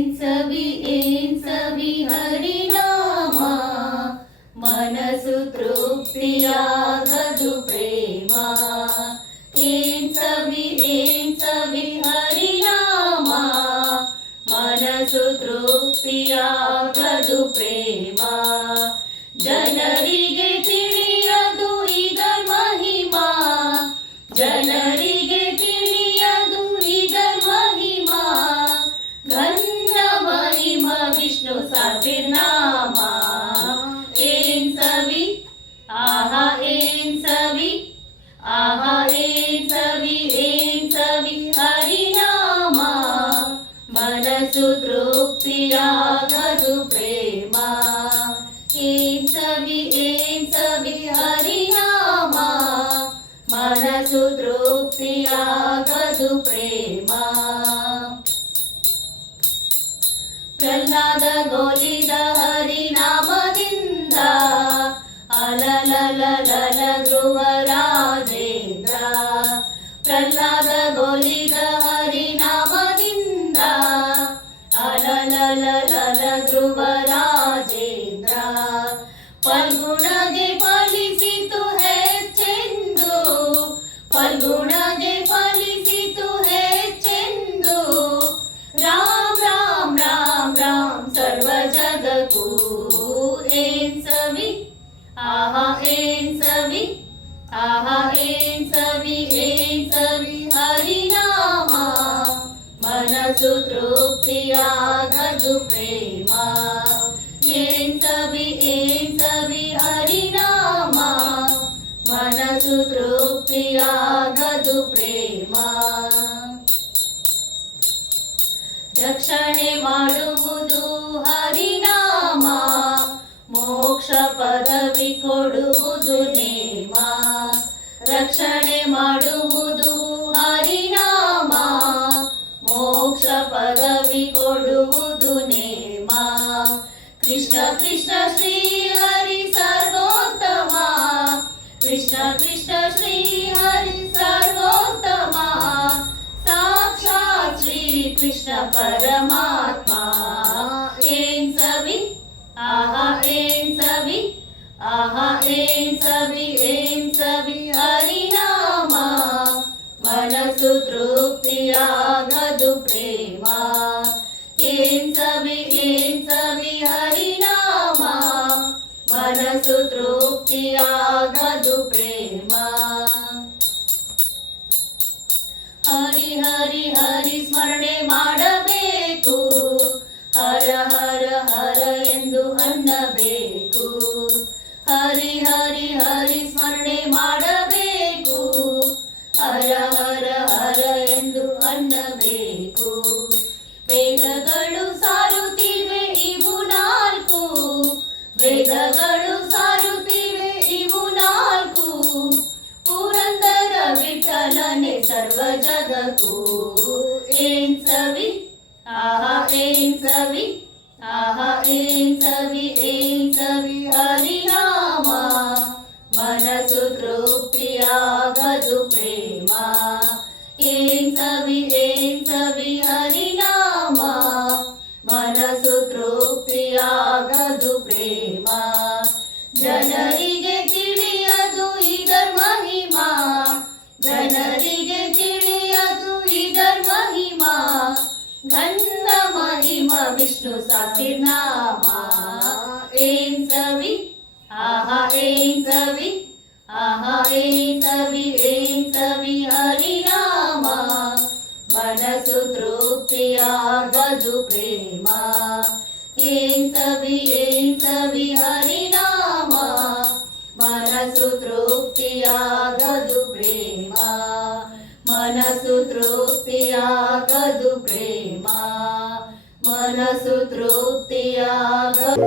ఎంచవి ఎంచవి హరినామా? మనసు తృప్తియాగదు ప్రేమ. ఎంచవి ఎంచవి హరినామా? మనసు తృప్తియాగదు ప్ರೇಮ ಜನರಿಗೆ ತಿಳಿ మనసు తృప్తి రాగదు ప్రేమ. ఏం సవి ఏం సవి హరినామా మనసు తృప్తి రాగదు ప్రేమ. ప్రహ్లాద గోలిద హరినామదింద అలలల ధ్రువ ಮನಸ್ಸು ತೃಪ್ತಿಯಾಗದು ಪ್ರೇಮ. ಏನ್ ಸವಿ ಏನ್ ಸವಿ ಹರಿನಾಮ. ಮನಸ್ಸು ತೃಪ್ತಿಯಾಗದು ಪ್ರೇಮ. ರಕ್ಷಣೆ ಮಾಡುವುದು ಹರಿನಾಮ. ಮೋಕ್ಷ ಪದವಿ ಕೊಡುವುದು ನೇಮ. ರಕ್ಷಣೆ ಮಾಡುವುದು తొలుదునేమా కృష్ణ కృష్ణ శ్రీ హరి సర్వోత్తమా? కృష్ణ కృష్ణ శ్రీ హరి సర్వోత్తమా? సాక్షాత్ శ్రీ కృష్ణ పరమాత్మా. ఏం సవి? ఆహా ఏం సవి? ఆహా ఏం సవి? ಹರಿನಾಮ, ಮನಸ್ಸು ತೃಪ್ತಿಯಾಗದು ಪ್ರೇಮ. ಹರಿ ಹರಿ ಹರಿ ಸ್ಮರಣೆ ಮಾಡಬೇಕು, ಹರ ಹರ ಹರ ಎಂದು ಅನ್ನಬೇಕು. ಹರಿ ಹರಿ ಹರಿ ಸ್ಮರಣೆ ಮಾಡಬೇಕು, ಹರ ಹರ ಹರ ಎಂದು ಅನ್ನಬೇಕು. ಆಹಾ ಏನ್ ಸವಿ? ಆಹಾ ಏನ್ ಸವಿ ಏಂ ಸವಿ? ಹರಿನಾಮ ಮನಸ್ಸು ತೃಪ್ತಿಯಾಗದು ಘನ್ನ ಮಹಿಮ ವಿಷ್ಣು ಸಹಸ್ರನಾಮ ಏನ್ ಸವಿ? ಆಹಾ, ಏನ್ ಸವಿ? ಆಹಾ, ಏನ್ ಸವಿ? ಏನ್ ಸವಿ? ಹರಿನಾಮ ಮನಸ್ಸು ತೃಪ್ತಿಯಾಗದು ಪ್ರೇಮ. ಏನ್ ಸವಿ? ಏನ್ ಸವಿ? ಹರಿನಾಮ ಮನಸ್ಸು ತೃಪ್ತಿಯಾಗದು ಪ್ರೇಮ. ಮನಸ್ಸು ತೃಪ್ತಿಯಾಗದು ಪ್ರೇಮ. ಮನಸ್ಸು ತೃಪ್ತಿಯಾಗದು